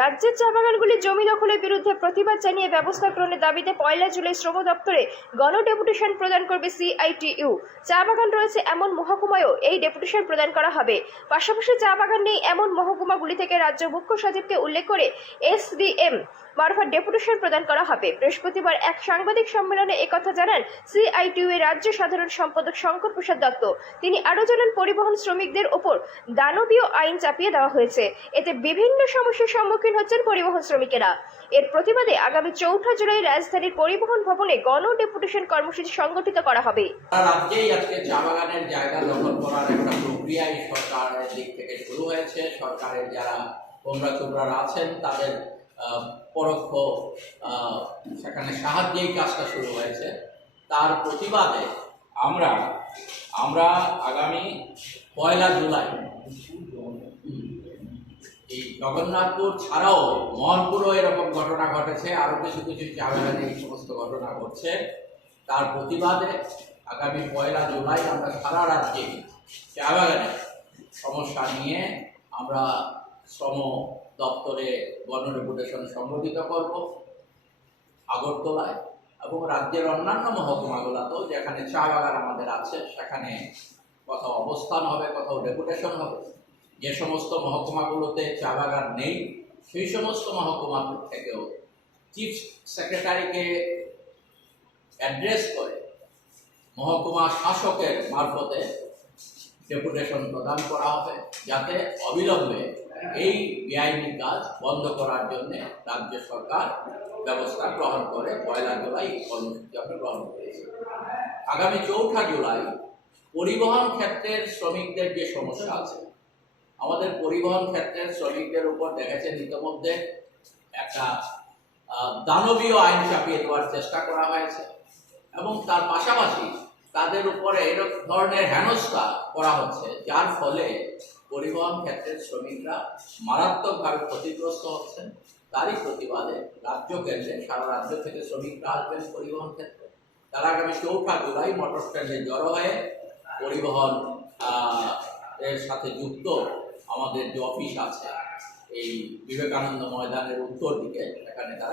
রাজ্যের চা বাগানগুলি জমি দখলের বিরুদ্ধে প্রতিবাদ জানিয়ে ব্যবস্থা গ্রহণের দাবিতে 1 জুলাই শ্রম দপ্তরে গণডেপুটেশন প্রদান করবে সিআইটিইউ। চা বাগান রয়েছে এমন মহকুমায়ও এই ডেপুটেশন প্রদান করা হবে। পাশাপাশি চা বাগান নেই এমন মহকুমাগুলি থেকে রাজ্য মুখ্য সচিবকে উল্লেখ করে এসডিএম মারফত ডেপুটেশন প্রদান করা হবে। বৃহস্পতিবার এক সাংবাদিক সম্মেলনে একথা জানান সিআইটিইউ এর রাজ্য সাধারণ সম্পাদক শঙ্কর প্রসাদ দত্ত। তিনি আরও জানান, পরিবহন শ্রমিকদের ওপর দানবীয় আইন চাপিয়ে দেওয়া হয়েছে। এতে বিভিন্ন সমস্যার সম্মুখীন হচ্ছেন পরিবহন শ্রমিকেরা। এর প্রতিবাদে আগামী 4 জুলাই রাজধানীর পরিবহন ভবনে গণ ডেপুটেশন কর্মসূচি সংগঠিত করা হবে। রাজ্যেই আজকে চা বাগানের জায়গা দখল করার একটা প্রক্রিয়া সরকারের দিক থেকে শুরু হয়েছে। সরকারের যারা কোমরা আছেন তাদের পরোক্ষ সেখানে সাহায্যেই কাজটা শুরু হয়েছে। তার প্রতিবাদে আমরা আগামী 1 জুলাই এই জগন্নাথপুর ছাড়াও মোহনপুরও এরকম ঘটনা ঘটেছে, আরো কিছু কিছু চা বাগানে এই সমস্ত ঘটনা ঘটছে। তার প্রতিবাদে আগামী 1 জুলাই আমরা সারা রাজ্যে চা বাগানের সমস্যা নিয়ে আমরা শ্রম দপ্তরে গণডেপুটেশন সংগঠিত করব আগরতলায় এবং রাজ্যের অন্যান্য মহকুমাগুলোতেও যেখানে চা বাগান আমাদের আছে সেখানে কোথাও অবস্থান হবে, কোথাও ডেপুটেশন হবে। যে সমস্ত মহকুমাগুলোতে চা বাগান নেই সেই সমস্ত মহকুমা থেকেও চিফ সেক্রেটারিকে অ্যাড্রেস করে মহকুমা শাসকের মারফতে ডেপুটেশন প্রদান করা হবে, যাতে অবিলম্বে এই বেআইনি কাজ বন্ধ করার জন্য রাজ্য সরকার ব্যবস্থা গ্রহণ করে 1 জুলাই কর্মসূচি আমরা গ্রহণ করেছি। আগামী 4 জুলাই পরিবহন ক্ষেত্রের শ্রমিকদের যে সমস্যা আছে, আমাদের পরিবহন ক্ষেত্রের শ্রমিকদের উপর দেখেছেন ইতিমধ্যে একটা দানবীয় আইন চাপিয়ে দেওয়ার চেষ্টা করা হয়েছে এবং তার পাশাপাশি তাদের উপরে এরকম ধরনের হেনস্থা করা হচ্ছে, যার ফলে পরিবহন ক্ষেত্রের শ্রমিকরা মারাত্মকভাবে ক্ষতিগ্রস্ত হচ্ছেন। তারই প্রতিবাদে রাজ্য কেন্দ্রে সারা রাজ্য থেকে শ্রমিকরা আসবেন পরিবহন ক্ষেত্রে। তারা আগামী 4 জুলাই মোটর স্ট্যান্ডে জড়ো হয়ে পরিবহন এর সাথে যুক্ত আমাদের যে অফিস আছে এই বিবেকানন্দ ময়দানের উত্তর দিকে, সেখানে